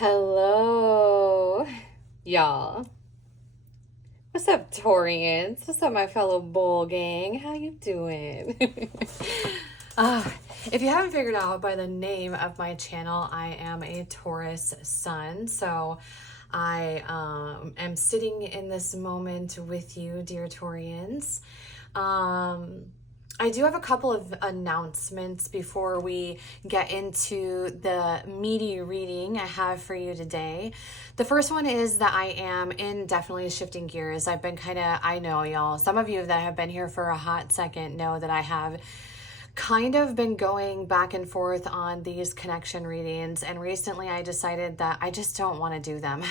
Hello, y'all. What's up, Taurians? What's up, my fellow bull gang? How you doing? uh, if you haven't figured out by the name of my channel, I am a Taurus sun. So I am sitting in this moment with you, dear Taurians. I do have a couple of announcements before we get into the meaty reading I have for you today. The first one is that I am in definitely shifting gears. I've been I know y'all, some of you that have been here for a hot second know that I have kind of been going back and forth on these connection readings, and recently I decided that I just don't want to do them.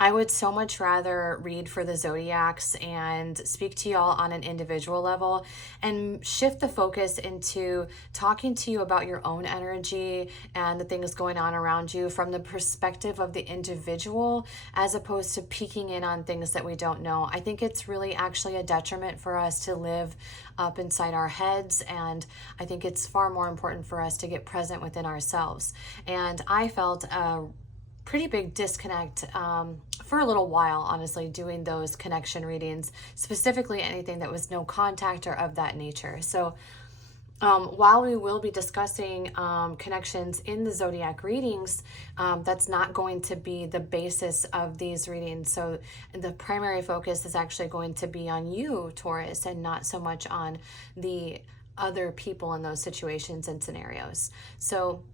I would so much rather read for the zodiacs and speak to y'all on an individual level and shift the focus into talking to you about your own energy and the things going on around you from the perspective of the individual, as opposed to peeking in on things that we don't know. I think it's really actually a detriment for us to live up inside our heads, and I think it's far more important for us to get present within ourselves. And I felt a pretty big disconnect for a little while, honestly, doing those connection readings, specifically anything that was no contact or of that nature. So while we will be discussing connections in the zodiac readings, that's not going to be the basis of these readings. So the primary focus is actually going to be on you, Taurus, and not so much on the other people in those situations and scenarios. So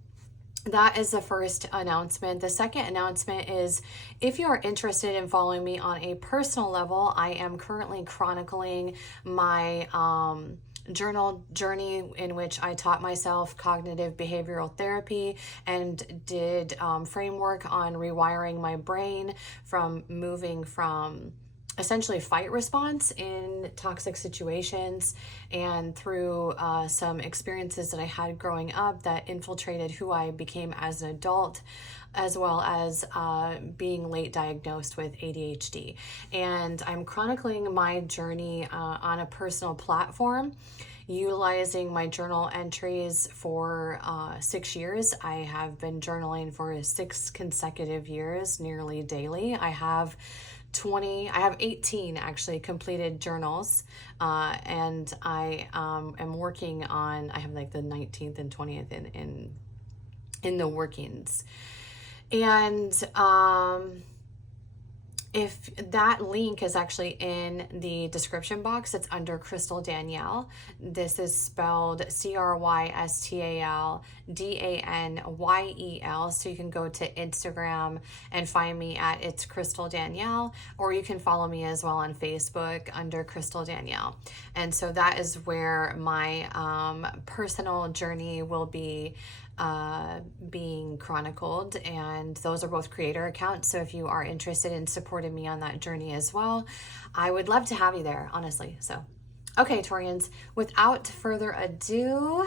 that is the first announcement. The second announcement is, if you are interested in following me on a personal level, I am currently chronicling my journal journey in which I taught myself cognitive behavioral therapy and did framework on rewiring my brain from moving from essentially fight response in toxic situations, and through some experiences that I had growing up that infiltrated who I became as an adult, as well as being late diagnosed with ADHD. And I'm chronicling my journey on a personal platform, utilizing my journal entries for 6 years. I have been journaling for 6 consecutive years, nearly daily. I have 18 actually completed journals, and I am working on, I have like the 19th and 20th in the workings. And if that link is actually in the description box, it's under Crystal Danielle. This is spelled CrystalDanielle. So you can go to Instagram and find me at It's Crystal Danielle, or you can follow me as well on Facebook under Crystal Danielle. And so that is where my personal journey will be being chronicled, and those are both creator accounts. So if you are interested in supporting me on that journey as well, I would love to have you there, honestly. So okay, Taurians, without further ado,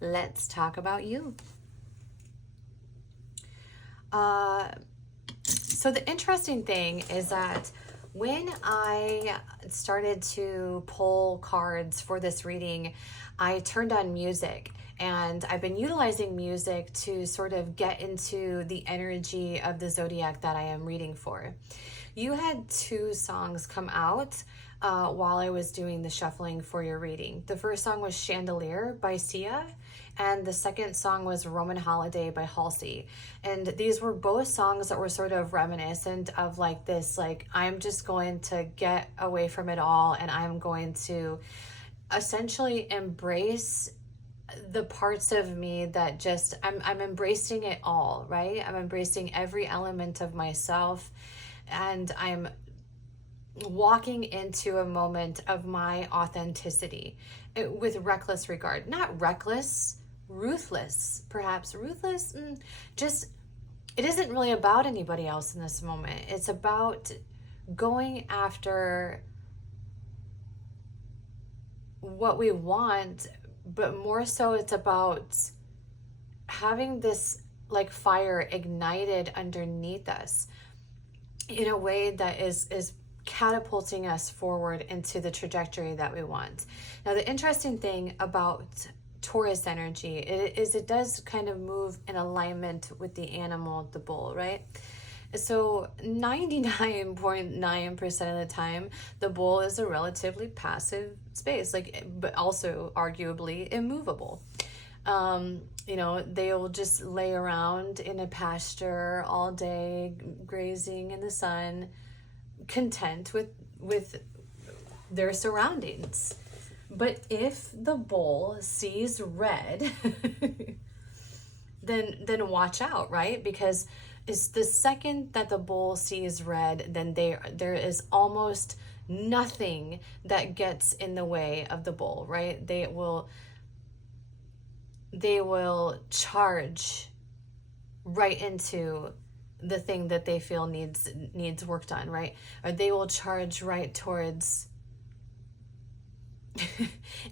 let's talk about you. So the interesting thing is that when I started to pull cards for this reading, I turned on music. And I've been utilizing music to sort of get into the energy of the zodiac that I am reading for. You had 2 songs come out while I was doing the shuffling for your reading. The first song was Chandelier by Sia, and the second song was Roman Holiday by Halsey. And these were both songs that were sort of reminiscent of like this, like, I'm just going to get away from it all, and I'm going to essentially embrace the parts of me that just, I'm embracing it all, right? I'm embracing every element of myself, and I'm walking into a moment of my authenticity with reckless regard. Not reckless, ruthless, perhaps. Ruthless, just, it isn't really about anybody else in this moment. It's about going after what we want, but more so it's about having this like fire ignited underneath us in a way that is catapulting us forward into the trajectory that we want. Now, the interesting thing about Taurus energy. It does kind of move in alignment with the animal, the bull, right? So 99.9% of the time, the bull is a relatively passive space, like, but also arguably immovable. You know, they'll just lay around in a pasture all day, grazing in the sun, content with their surroundings. But if the bull sees red, then watch out, right? Because it's the second that the bull sees red, then there is almost nothing that gets in the way of the bull, right? They will charge right into the thing that they feel needs work done, right? Or they will charge right towards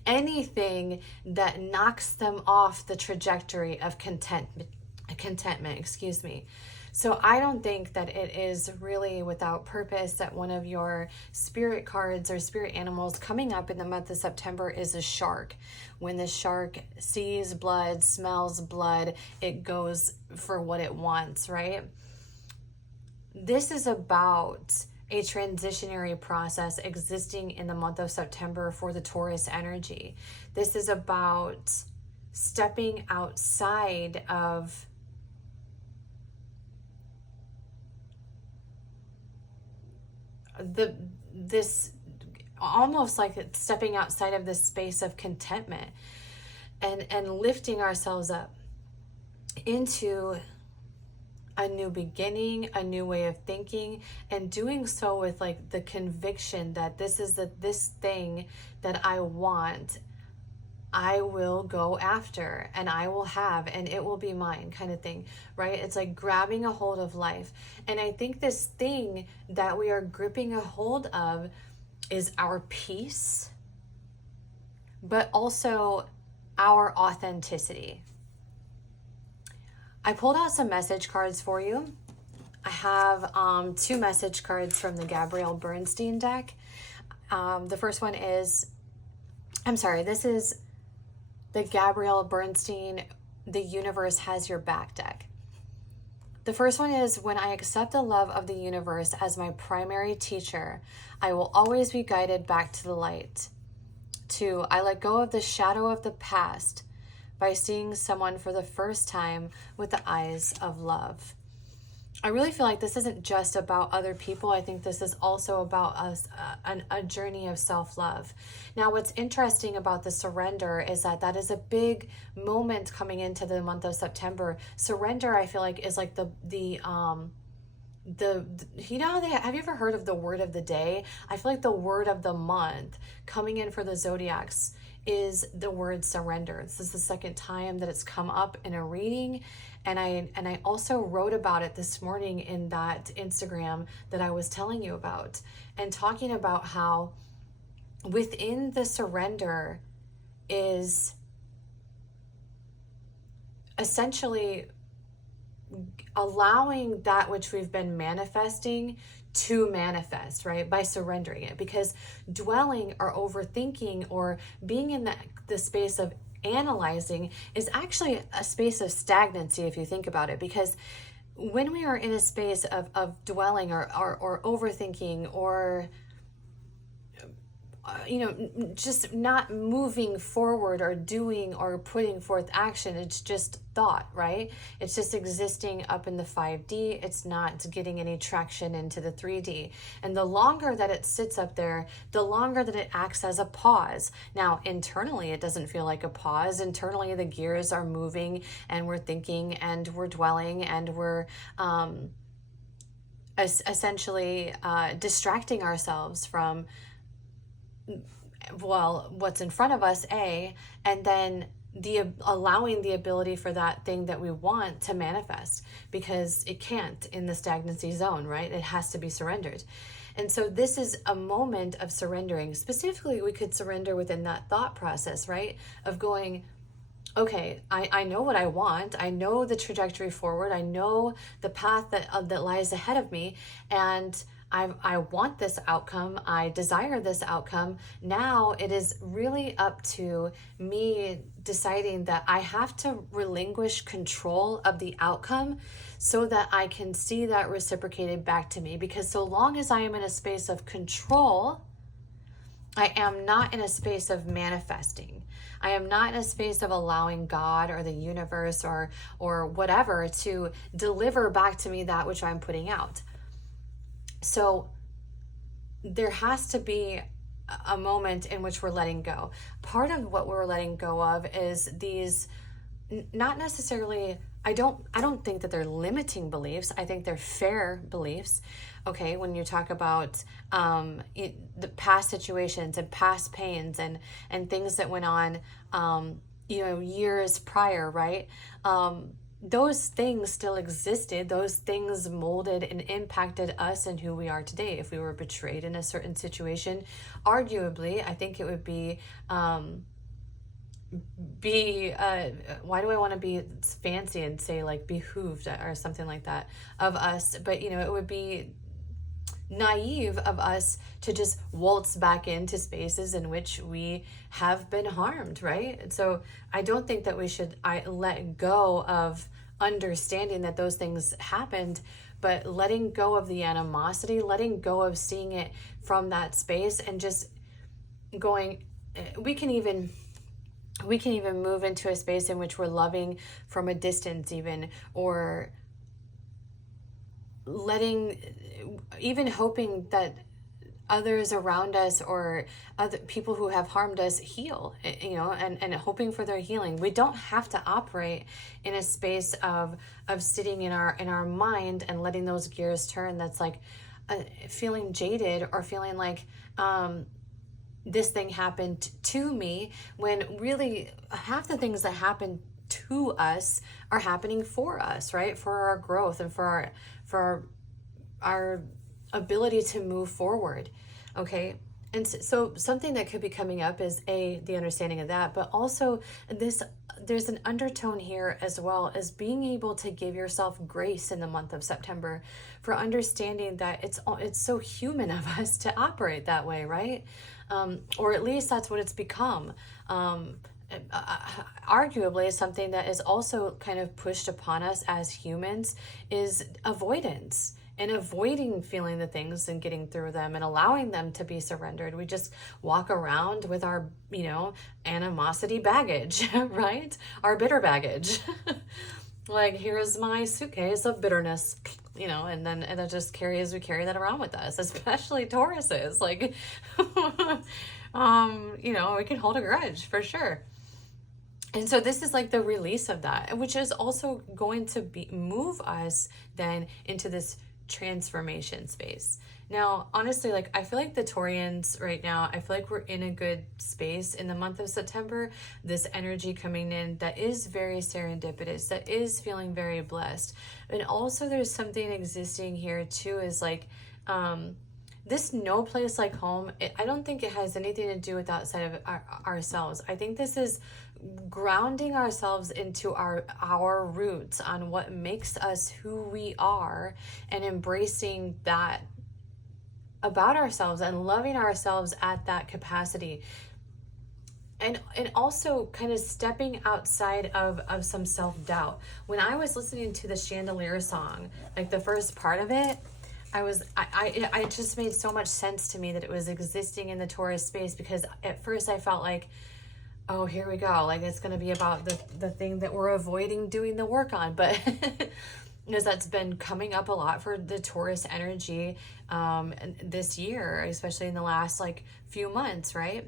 anything that knocks them off the trajectory of contentment, excuse me. So I don't think that it is really without purpose that one of your spirit cards or spirit animals coming up in the month of September is a shark. When the shark sees blood, smells blood, it goes for what it wants, right? This is about a transitionary process existing in the month of September for the Taurus energy. This is about stepping outside of this, almost like it's stepping outside of this space of contentment and lifting ourselves up into a new beginning, a new way of thinking, and doing so with like the conviction that this thing that I want, I will go after and I will have and it will be mine, kind of thing, right? It's like grabbing a hold of life. And I think this thing that we are gripping a hold of is our peace, but also our authenticity. I pulled out some message cards for you. I have 2 message cards from the Gabrielle Bernstein deck. The first one is, this is the Gabrielle Bernstein, The Universe Has Your Back deck. The first one is, when I accept the love of the universe as my primary teacher, I will always be guided back to the light. 2, I let go of the shadow of the past by seeing someone for the first time with the eyes of love. I really feel like this isn't just about other people. I think this is also about us, a journey of self-love. Now, what's interesting about the surrender is that is a big moment coming into the month of September. Surrender, I feel like, is like the you know, have you ever heard of the word of the day? I feel like the word of the month coming in for the zodiacs is the word surrender. This is the second time that it's come up in a reading, and I also wrote about it this morning in that Instagram that I was telling you about, and talking about how within the surrender is essentially allowing that which we've been manifesting to manifest, right? By surrendering it. Because dwelling or overthinking or being in the space of analyzing is actually a space of stagnancy, if you think about it. Because when we are in a space of dwelling or overthinking or just not moving forward or doing or putting forth action, it's just thought, right? It's just existing up in the 5D. It's not getting any traction into the 3D. And the longer that it sits up there, the longer that it acts as a pause. Now, internally, it doesn't feel like a pause. Internally, the gears are moving and we're thinking and we're dwelling and we're essentially distracting ourselves from what's in front of us, and then allowing the ability for that thing that we want to manifest, because it can't in the stagnancy zone, right? It has to be surrendered. And so this is a moment of surrendering. Specifically, we could surrender within that thought process, right? Of going, okay, I know what I want. I know the trajectory forward. I know the path that lies ahead of me. And I want this outcome, I desire this outcome. Now it is really up to me deciding that I have to relinquish control of the outcome so that I can see that reciprocated back to me. Because so long as I am in a space of control, I am not in a space of manifesting. I am not in a space of allowing God or the universe or whatever to deliver back to me that which I'm putting out. So there has to be a moment in which we're letting go. Part of what we're letting go of is these, not necessarily, I don't think that they're limiting beliefs. I think they're fair beliefs. Okay, when you talk about the past situations and past pains and things that went on, years prior, right? Those things still existed. Those things molded and impacted us and who we are today. If we were betrayed in a certain situation, arguably, I think it would be why do I want to be fancy and say like behooved or something like that of us, but it would be naive of us to just waltz back into spaces in which we have been harmed, right? And so I don't think that we should let go of understanding that those things happened, but letting go of the animosity, letting go of seeing it from that space and just going, we can even move into a space in which we're loving from a distance even, or even hoping that others around us or other people who have harmed us heal, and hoping for their healing. We don't have to operate in a space of sitting in our mind and letting those gears turn. That's like feeling jaded or feeling like this thing happened to me, when really half the things that happen to us are happening for us, right? For our growth and for our ability to move forward. Okay. And so something that could be coming up is the understanding of that, but also there's an undertone here as well as being able to give yourself grace in the month of September for understanding that it's so human of us to operate that way, right? Or at least that's what it's become. Arguably, something that is also kind of pushed upon us as humans is avoidance, and avoiding feeling the things and getting through them and allowing them to be surrendered. We just walk around with our, animosity baggage, right? Our bitter baggage. Like, here's my suitcase of bitterness, and then it just we carry that around with us, especially Tauruses. Like, we can hold a grudge for sure. And so this is like the release of that, which is also going to move us then into this transformation space. Now, honestly, like, I feel like the Taurians right now, I feel like we're in a good space in the month of September. This energy coming in that is very serendipitous, that is feeling very blessed. And also there's something existing here too, is like, this no place like home, I don't think it has anything to do with outside of ourselves. I think this is grounding ourselves into our roots on what makes us who we are, and embracing that about ourselves and loving ourselves at that capacity. And also kind of stepping outside of some self-doubt. When I was listening to the Chandelier song, like the first part of it, I just made so much sense to me that it was existing in the Taurus space, because at first I felt like, oh, here we go. Like, it's going to be about the thing that we're avoiding doing the work on. But because that's been coming up a lot for the Taurus energy this year, especially in the last few months, right?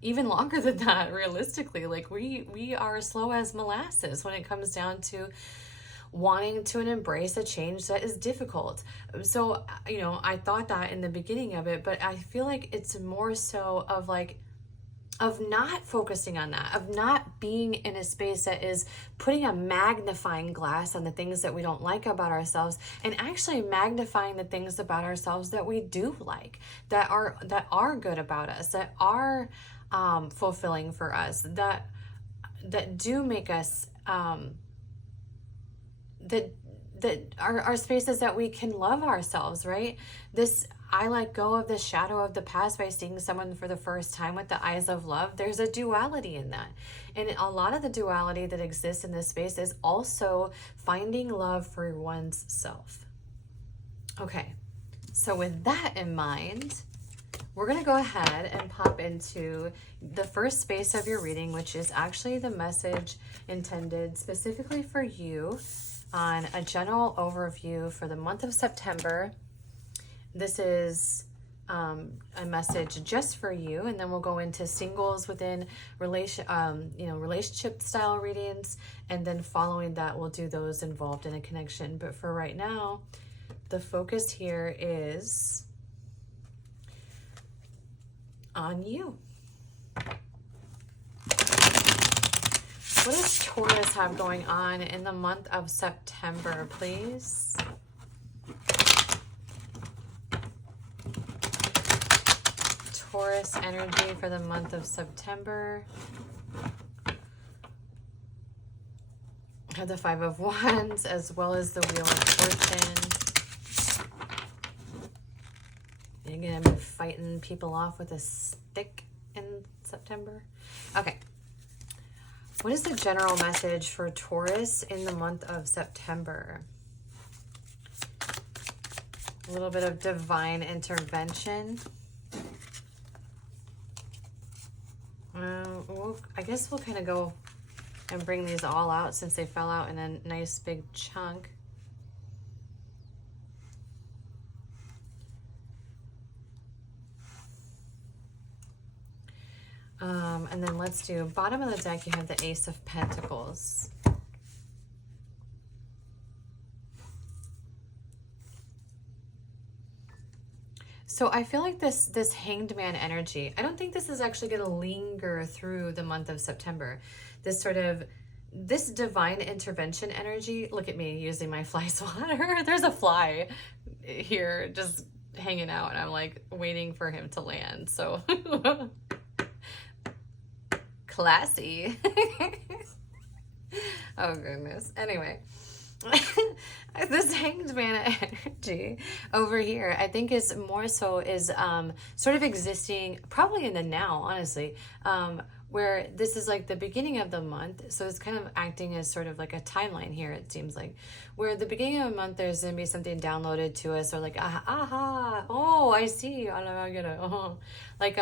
Even longer than that, realistically. Like, we are slow as molasses when it comes down to wanting to embrace a change that is difficult. So, I thought that in the beginning of it, but I feel like it's more so of not focusing on that, of not being in a space that is putting a magnifying glass on the things that we don't like about ourselves, and actually magnifying the things about ourselves that we do like, that are good about us, that are fulfilling for us, that do make us that are spaces that we can love ourselves, right? This, I let go of the shadow of the past by seeing someone for the first time with the eyes of love. There's a duality in that. And a lot of the duality that exists in this space is also finding love for one's self. Okay, so with that in mind, we're going to go ahead and pop into the first space of your reading, which is actually the message intended specifically for you on a general overview for the month of September. This is a message just for you, and then we'll go into singles within relationship style readings, and then following that we'll do those involved in a connection. But for right now, the focus here is on you. What does Taurus have going on in the month of September, please? Taurus energy for the month of September. I have the Five of Wands as well as the Wheel of Fortune. You're going to be fighting people off with a stick in September. Okay. What is the general message for Taurus in the month of September? A little bit of divine intervention. I guess we'll kind of go and bring these all out since they fell out in a nice big chunk. And then let's do bottom of the deck. You have the Ace of Pentacles. So I feel like this Hanged Man energy, I don't think this is actually going to linger through the month of September. This divine intervention energy, look at me using my fly swatter. There's a fly here just hanging out, and I'm like waiting for him to land. So classy. Oh goodness. Anyway, this Hanged Man energy over here, I think is more so is sort of existing probably in the now, honestly, where this is like the beginning of the month. So it's kind of acting as sort of like a timeline here, it seems like, where at the beginning of the month, there's going to be something downloaded to us, or like, aha, oh, I see, like,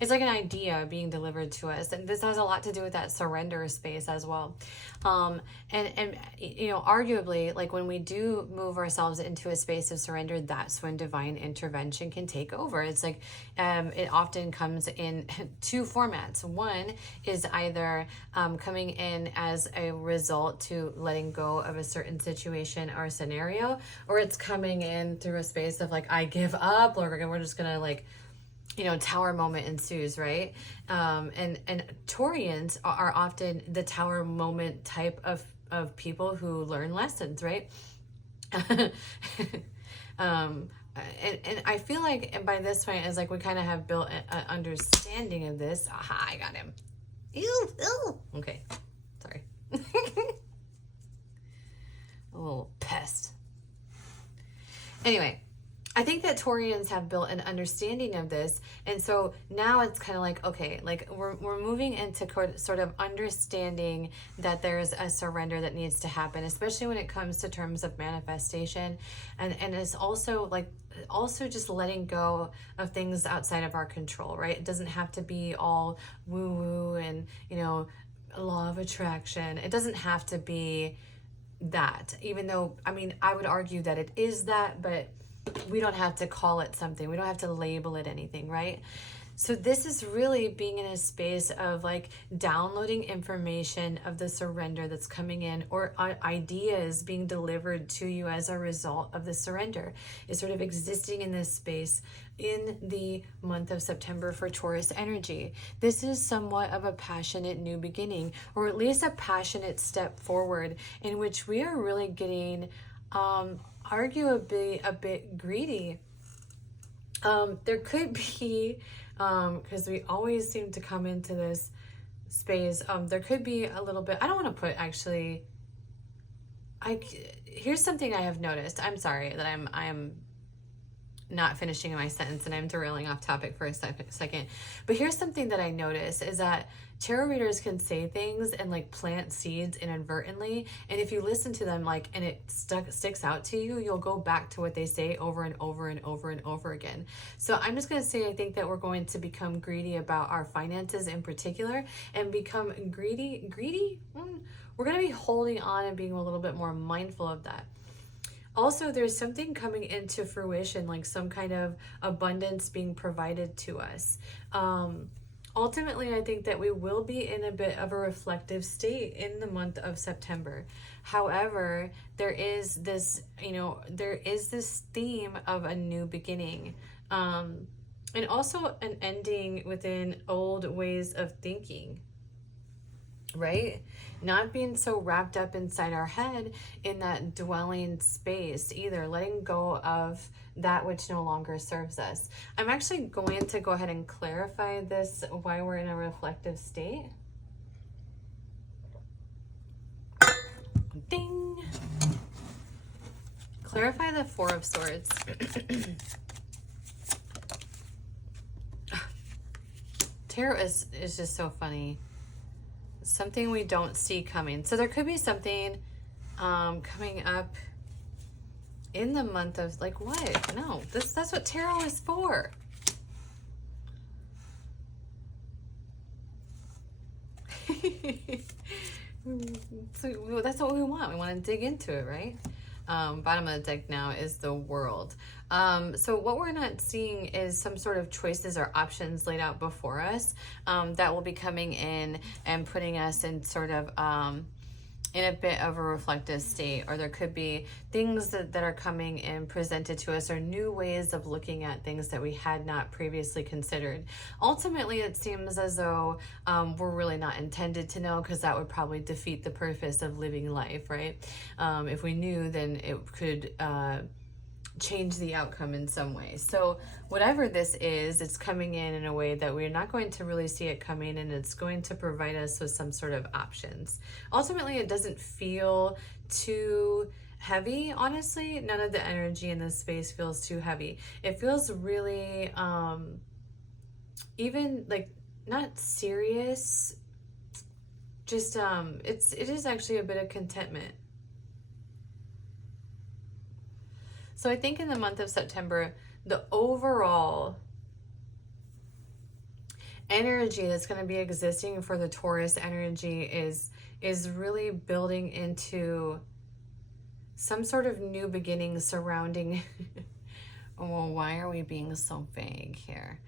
it's like an idea being delivered to us. And this has a lot to do with that surrender space as well. And arguably, like when we do move ourselves into a space of surrender, that's when divine intervention can take over. It's like, it often comes in two formats. One is either coming in as a result to letting go of a certain situation or scenario, or it's coming in through a space of like, I give up, or we're just going to like, tower moment ensues, right? And Taurians are often the tower moment type of people who learn lessons, right? And I feel like, and by this point, is like we kind of have built an understanding of this. Aha, I got him. Ew. Okay, sorry. A little pest. Anyway, I think that Taurians have built an understanding of this, and so now it's kind of like, okay, like we're moving into sort of understanding that there's a surrender that needs to happen, especially when it comes to terms of manifestation, and it's also just letting go of things outside of our control, right? It doesn't have to be all woo-woo and law of attraction. It doesn't have to be that, even though I would argue that it is that, but we don't have to call it something. We don't have to label it anything, right? So this is really being in a space of like downloading information of the surrender that's coming in, or ideas being delivered to you as a result of the surrender. Is sort of existing in this space in the month of September for Taurus energy. This is somewhat of a passionate new beginning, or at least a passionate step forward in which we are really getting arguably a bit greedy. There could be, because we always seem to come into this space, there could be a little bit, I don't want to here's something I have noticed. I'm sorry that I'm not finishing my sentence and I'm derailing off topic for a second. But here's something that I notice is that tarot readers can say things and like plant seeds inadvertently. And if you listen to them like, and it sticks out to you, you'll go back to what they say over and over and over and over again. So I'm just going to say, I think that we're going to become greedy about our finances in particular and become greedy. We're going to be holding on and being a little bit more mindful of that. Also, there's something coming into fruition, like some kind of abundance being provided to us. Ultimately, I think that we will be in a bit of a reflective state in the month of September. However, there is this, there is this theme of a new beginning. And also an ending within old ways of thinking. Right? Not being so wrapped up inside our head in that dwelling space either, letting go of that which no longer serves us. I'm actually going to go ahead and clarify this, why we're in a reflective state. Ding! Clarify the Four of Swords. Tarot is just so funny. Something we don't see coming. So there could be something coming up in the month of, like, what? No, that's what tarot is for. So that's what we want. We want to dig into it, right? Bottom of the deck now is the World. So what we're not seeing is some sort of choices or options laid out before us that will be coming in and putting us in sort of in a bit of a reflective state, or there could be things that are coming and presented to us, or new ways of looking at things that we had not previously considered. Ultimately, it seems as though we're really not intended to know, because that would probably defeat the purpose of living life, right? If we knew, then it could change the outcome in some way. So whatever this is, it's coming in a way that we're not going to really see it coming, and it's going to provide us with some sort of options. Ultimately, it doesn't feel too heavy, honestly. None of the energy in this space feels too heavy. It feels really even like not serious, just it is actually a bit of contentment. So I think in the month of September, the overall energy that's going to be existing for the Taurus energy is really building into some sort of new beginning surrounding well, why are we being so vague here?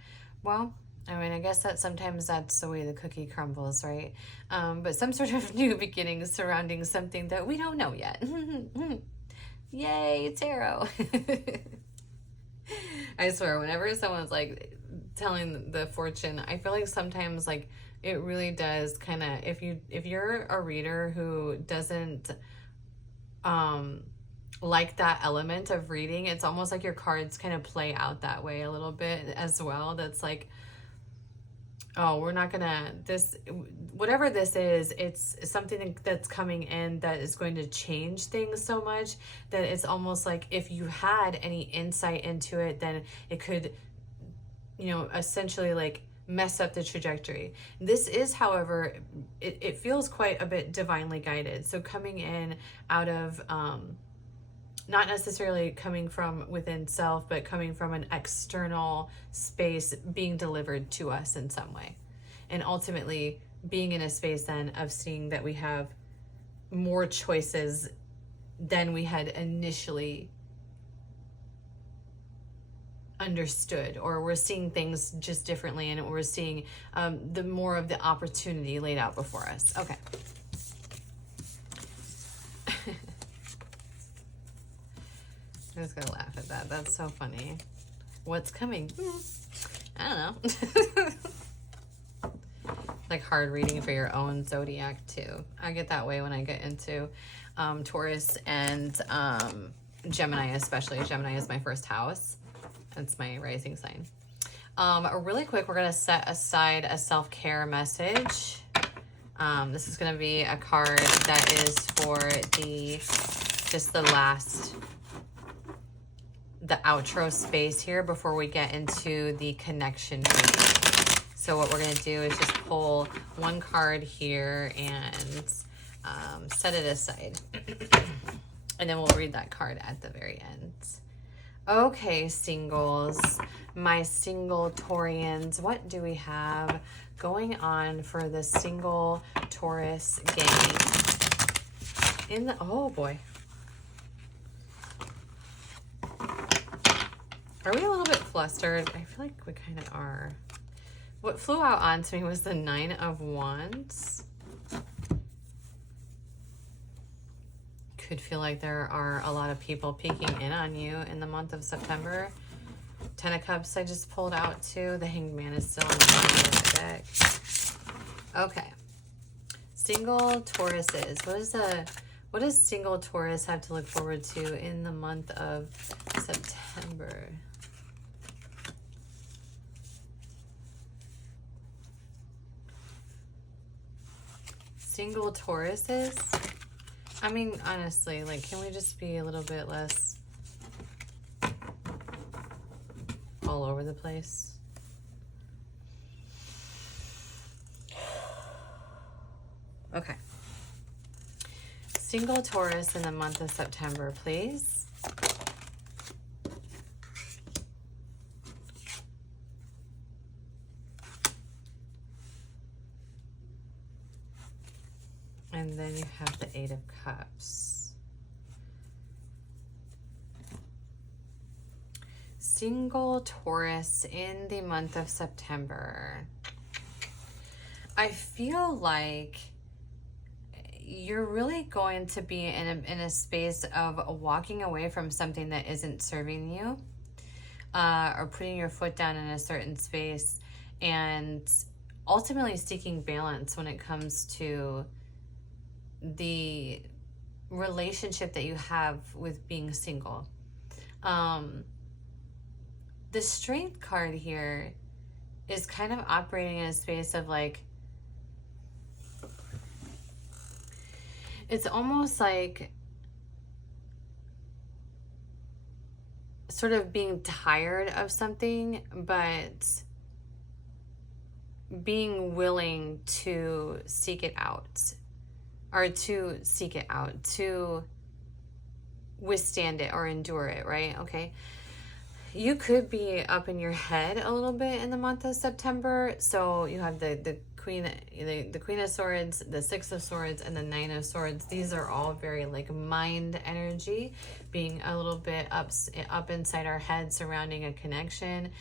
Well, I mean, I guess that sometimes that's the way the cookie crumbles, right? But some sort of new beginning surrounding something that we don't know yet. Yay, tarot. I swear, whenever someone's like telling the fortune, I feel like sometimes like it really does kind of, if you're a reader who doesn't like that element of reading, it's almost like your cards kind of play out that way a little bit as well. That's like, oh, we're not gonna, whatever this is, it's something that's coming in that is going to change things so much that it's almost like if you had any insight into it, then it could, essentially like mess up the trajectory. This is, however, it feels quite a bit divinely guided. So coming in out of, not necessarily coming from within self, but coming from an external space being delivered to us in some way. And ultimately being in a space then of seeing that we have more choices than we had initially understood, or we're seeing things just differently, and we're seeing the more of the opportunity laid out before us. Okay. I'm just gonna laugh at that. That's so funny. What's coming? I don't know. Like hard reading for your own zodiac too. I get that way when I get into Taurus and Gemini, especially. Gemini is my first house. That's my rising sign. Really quick, we're gonna set aside a self-care message This is going to be a card that is for just the outro space here before we get into the connection phase. So what we're going to do is just pull one card here and set it aside. And then we'll read that card at the very end. Okay, singles, my single Taurians, what do we have going on for the single Taurus gang? Oh boy. Are we a little bit flustered? I feel like we kind of are. What flew out onto me was the 9 of Wands. Could feel like there are a lot of people peeking in on you in the month of September. 10 of Cups I just pulled out too. The Hanged Man is still on the bottom of the deck. Okay. Single Tauruses. What does single Taurus have to look forward to in the month of September? Single Tauruses? I mean, honestly, like, can we just be a little bit less all over the place? Okay. Single Taurus in the month of September, please. And then you have the 8 of Cups. Single Taurus in the month of September. I feel like you're really going to be in a space of walking away from something that isn't serving you, or putting your foot down in a certain space, and ultimately seeking balance when it comes to the relationship that you have with being single. The Strength card here is kind of operating in a space of like, it's almost like sort of being tired of something, but being willing to seek it out, or to seek it out, to withstand it or endure it, right? Okay. You could be up in your head a little bit in the month of September. So you have the Queen of Swords, the 6 of Swords, and the 9 of Swords. These are all very like mind energy, being a little bit up inside our head surrounding a connection.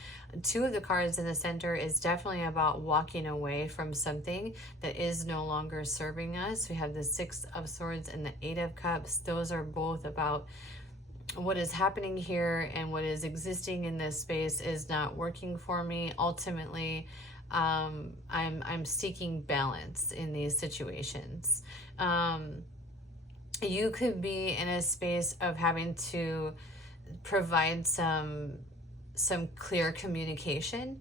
2 of the cards in the center is definitely about walking away from something that is no longer serving us. We have the 6 of Swords and the 8 of Cups. Those are both about what is happening here, and what is existing in this space is not working for me. Ultimately, I'm seeking balance in these situations. You could be in a space of having to provide some clear communication.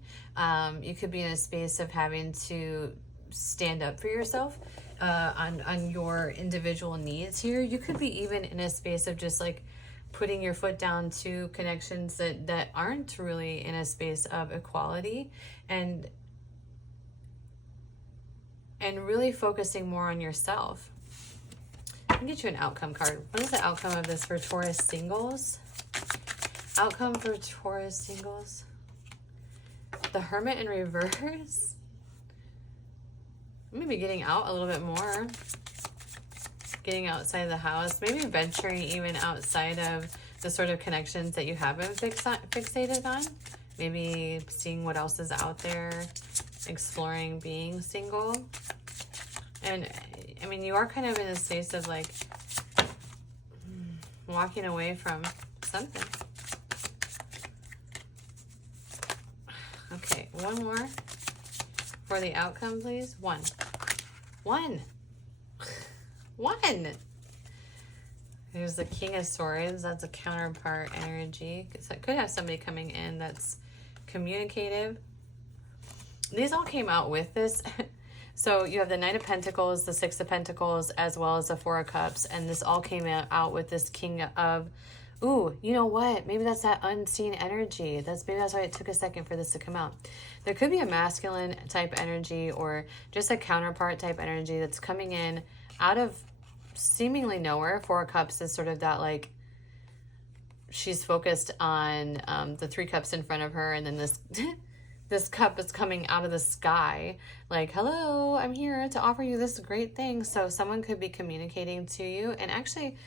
You could be in a space of having to stand up for yourself on your individual needs here. You could be even in a space of just like putting your foot down to connections that aren't really in a space of equality, and really focusing more on yourself. I can get you an outcome card. What is the outcome of this for Taurus singles? Outcome for Taurus singles. The Hermit in reverse. Maybe getting out a little bit more. Getting outside of the house. Maybe venturing even outside of the sort of connections that you have been fixated on. Maybe seeing what else is out there. Exploring being single. And I mean, you are kind of in a space of like walking away from something. Okay, one more for the outcome, please. One. There's the King of Swords. That's a counterpart energy. So I could have somebody coming in that's communicative. These all came out with this. So you have the Knight of Pentacles, the Six of Pentacles, as well as the Four of Cups. And this all came out with this King of, ooh, you know what? Maybe that's that unseen energy. Maybe that's why it took a second for this to come out. There could be a masculine type energy or just a counterpart type energy that's coming in out of seemingly nowhere. Four of Cups is sort of that, like, she's focused on the Three Cups in front of her, and then this this cup is coming out of the sky, like, hello, I'm here to offer you this great thing. So someone could be communicating to you, and actually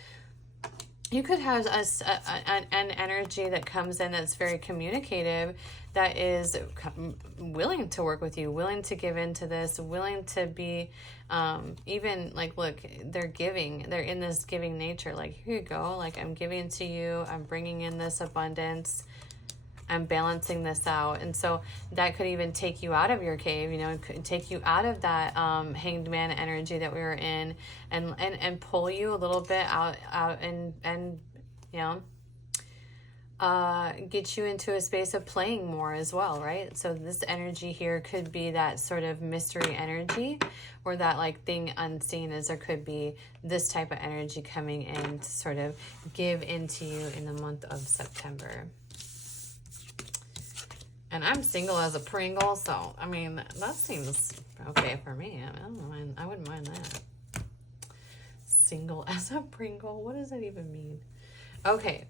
you could have an energy that comes in that's very communicative, that is willing to work with you, willing to give into this, willing to be even like, look, they're in this giving nature, like, here you go, like, I'm giving to you, I'm bringing in this abundance, I'm balancing this out. And so that could even take you out of your cave, you know, it could take you out of that hanged man energy that we were in, and pull you a little bit out and you know, get you into a space of playing more as well, right? So this energy here could be that sort of mystery energy, or that, like, thing unseen, as there could be this type of energy coming in to sort of give into you in the month of September. And I'm single as a Pringle, so, I mean, that seems okay for me. I don't mind. I wouldn't mind that. Single as a Pringle. What does that even mean? Okay.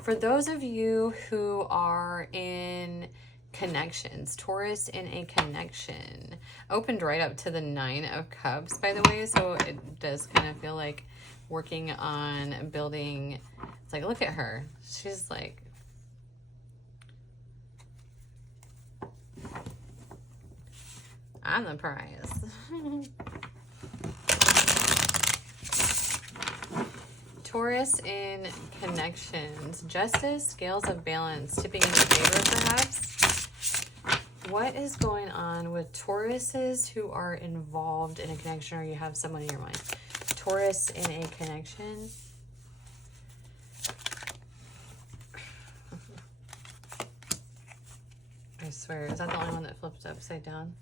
For those of you who are in connections, Taurus in a connection, opened right up to the Nine of Cups, by the way, so it does kind of feel like working on building. It's like, look at her. She's like, I'm the prize. Taurus in connections. Justice, scales of balance, tipping in your favor, perhaps. What is going on with Tauruses who are involved in a connection, or you have someone in your mind? Taurus in a connection. I swear, is that the only one that flipped upside down?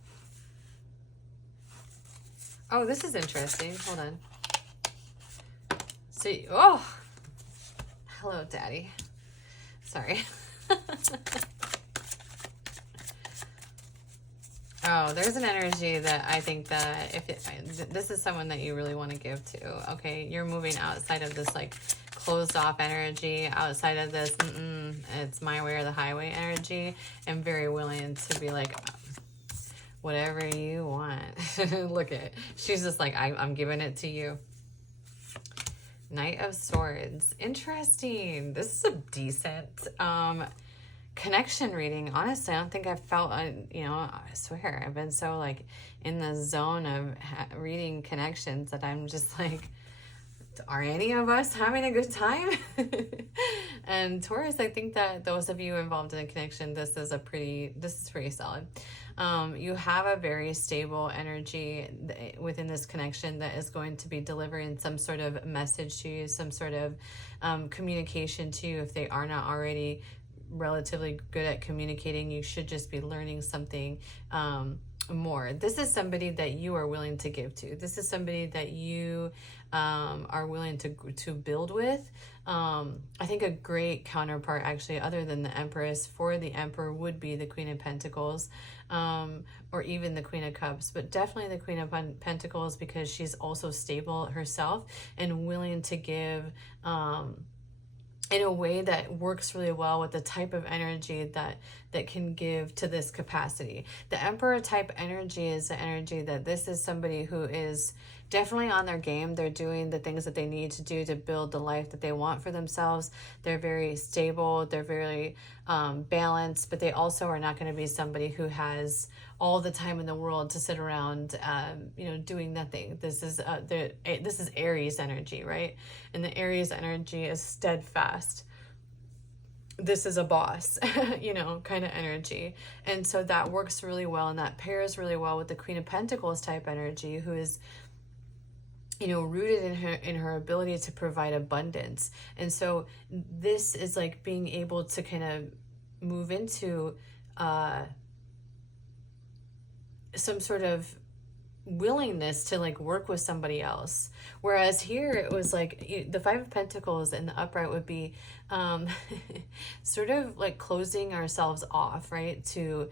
Oh, this is interesting. Hold on. See, oh, hello, Daddy. Sorry. Oh, there's an energy that I think that this is someone that you really want to give to. Okay, you're moving outside of this, like, closed off energy, outside of this it's my way or the highway energy, and very willing to be like, whatever you want. Look at it. She's just like, I'm giving it to you. Knight of Swords. Interesting. This is a decent connection reading. Honestly, I don't think I've felt, you know, I swear, I've been so, like, in the zone of reading connections that I'm just like, are any of us having a good time? And Taurus, I think that those of you involved in a connection, this is pretty solid. You have a very stable energy within this connection that is going to be delivering some sort of message to you, some sort of communication to you. If they are not already relatively good at communicating, you should just be learning something more. This is somebody that you are willing to give to. This is somebody that you are willing to build with. I think a great counterpart, actually, other than the Empress, for the Emperor would be the Queen of Pentacles, or even the Queen of Cups, but definitely the Queen of Pentacles, because she's also stable herself and willing to give in a way that works really well with the type of energy that can give to this capacity. The Emperor type energy is the energy that this is somebody who is definitely on their game. They're doing the things that they need to do to build the life that they want for themselves. They're very stable. They're very balanced, but they also are not going to be somebody who has all the time in the world to sit around, you know, doing nothing. This is Aries energy, right? And the Aries energy is steadfast. This is a boss, you know, kind of energy. And so that works really well, and that pairs really well with the Queen of Pentacles type energy, who is, you know, rooted in her ability to provide abundance. And so this is like being able to kind of move into some sort of willingness to like work with somebody else. Whereas here it was like the Five of Pentacles in the upright would be sort of like closing ourselves off, right, to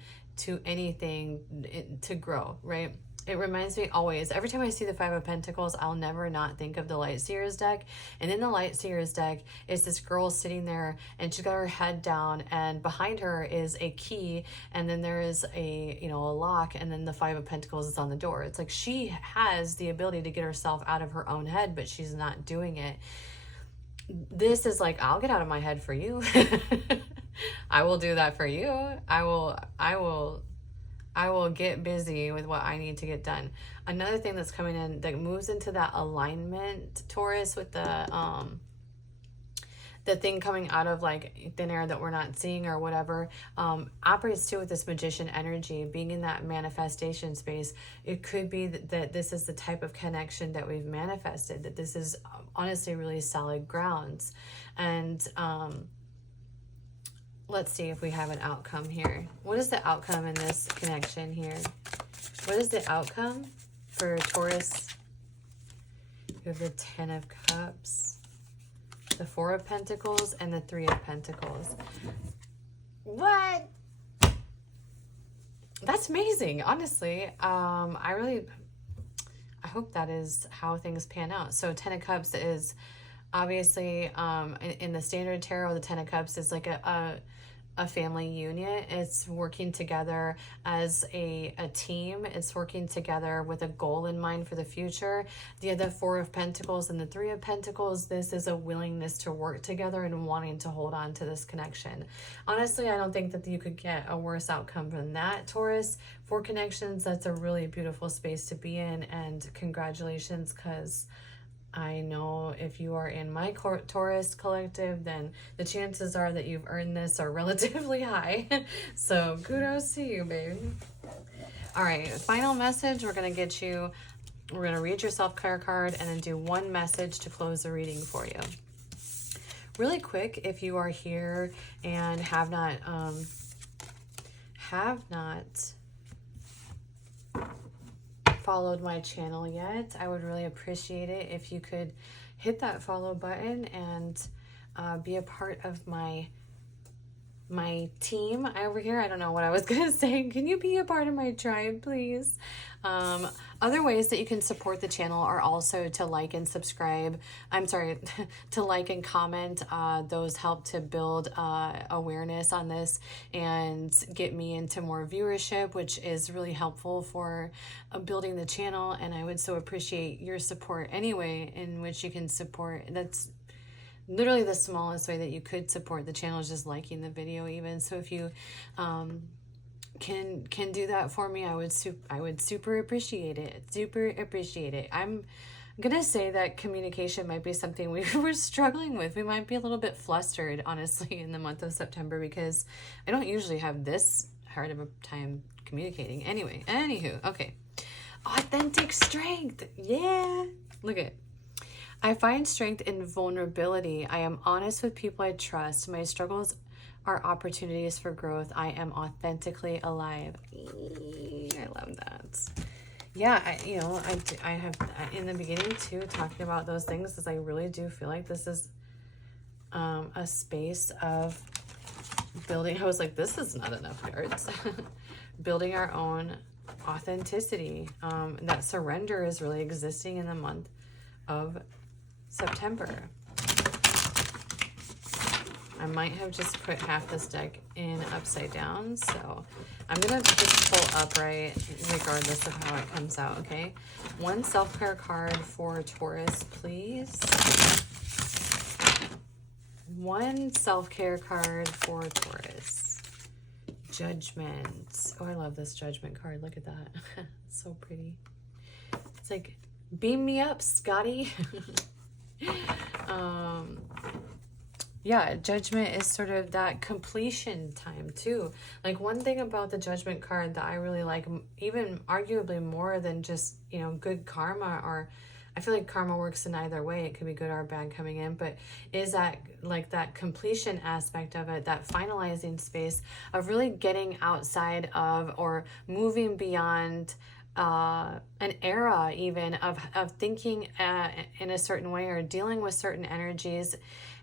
anything to grow, right? It reminds me always, every time I see the Five of Pentacles, I'll never not think of the Light Seer's deck. And in the Light Seer's deck is this girl sitting there, and she's got her head down, and behind her is a key, and then there is a, you know, a lock, and then the Five of Pentacles is on the door. It's like she has the ability to get herself out of her own head, but she's not doing it. This is like, I'll get out of my head for you. I will do that for you. I will get busy with what I need to get done. Another thing that's coming in that moves into that alignment, Taurus, with the thing coming out of like thin air that we're not seeing or whatever, operates too with this magician energy, being in that manifestation space. It could be that this is the type of connection that we've manifested, that this is honestly really solid grounds. And let's see if we have an outcome here. What is the outcome in this connection here? What is the outcome for Taurus? We have the Ten of Cups, the Four of Pentacles, and the Three of Pentacles. What? That's amazing, honestly. I hope that is how things pan out. So Ten of Cups is obviously, in the standard tarot, the Ten of Cups is like a family union. It's working together as a team. It's working together with a goal in mind for the future. The Four of Pentacles and the Three of Pentacles, this is a willingness to work together and wanting to hold on to this connection. Honestly, I don't think that you could get a worse outcome than that, Taurus. For connections, that's a really beautiful space to be in, and congratulations, because I know if you are in my Taurus collective, then the chances are that you've earned this are relatively high. So kudos to you, babe. All right, final message. We're going to read your self-care card and then do one message to close the reading for you. Really quick, if you are here and have not followed my channel yet, I would really appreciate it if you could hit that follow button and be a part of my team over here. I don't know what I was gonna say. Can you be a part of my tribe, please? Other ways that you can support the channel are also to like and subscribe. I'm sorry, to like and comment. Those help to build awareness on this and get me into more viewership, which is really helpful for building the channel. And I would so appreciate your support anyway, in which you can support. That's literally the smallest way that you could support the channel, is just liking the video even. So if you can do that for me, I would super appreciate it. I'm gonna say that communication might be something we were struggling with. We might be a little bit flustered, honestly, in the month of September, because I don't usually have this hard of a time communicating. Anywho, okay. Authentic strength. Yeah. Look at it. I find strength in vulnerability. I am honest with people I trust. My struggles are opportunities for growth. I am authentically alive. I love that. Yeah, I have in the beginning too, talking about those things, because I really do feel like this is a space of building. I was like, this is not enough cards. Building our own authenticity. That surrender is really existing in the month of September. I might have just put half this deck in upside down, so I'm gonna just pull upright regardless of how it comes out, okay? One self-care card for Taurus, please. One self-care card for Taurus. Judgment. Oh, I love this Judgment card. Look at that. It's so pretty. It's like, beam me up, Scotty. Yeah, Judgment is sort of that completion time too. Like, one thing about the Judgment card that I really like, even arguably more than just, good karma, or I feel like karma works in either way. It could be good or bad coming in, but is that like that completion aspect of it, that finalizing space of really getting outside of or moving beyond an era even of thinking in a certain way or dealing with certain energies,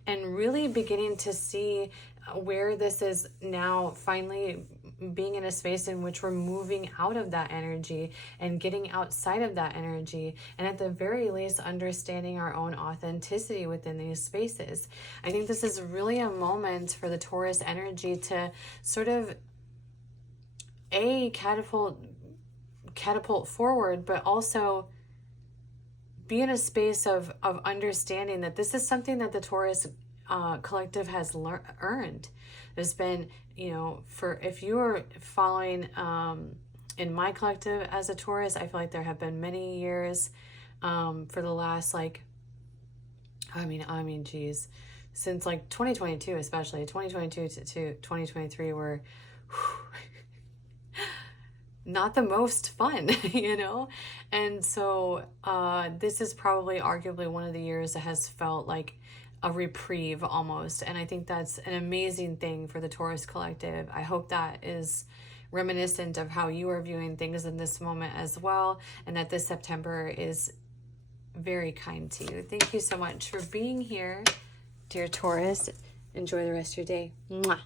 and really beginning to see where this is now finally being in a space in which we're moving out of that energy and getting outside of that energy, and at the very least understanding our own authenticity within these spaces. I think this is really a moment for the Taurus energy to sort of catapult forward, but also be in a space of understanding that this is something that the Taurus collective has earned. There's been, you know, for if you are following in my collective as a Taurus, I feel like there have been many years for the last like, I mean, geez, since like 2022, especially 2022 to 2023 were not the most fun, you know? And so this is probably arguably one of the years that has felt like a reprieve almost. And I think that's an amazing thing for the Taurus collective. I hope that is reminiscent of how you are viewing things in this moment as well, and that this September is very kind to you. Thank you so much for being here, dear Taurus. Enjoy the rest of your day. Mwah.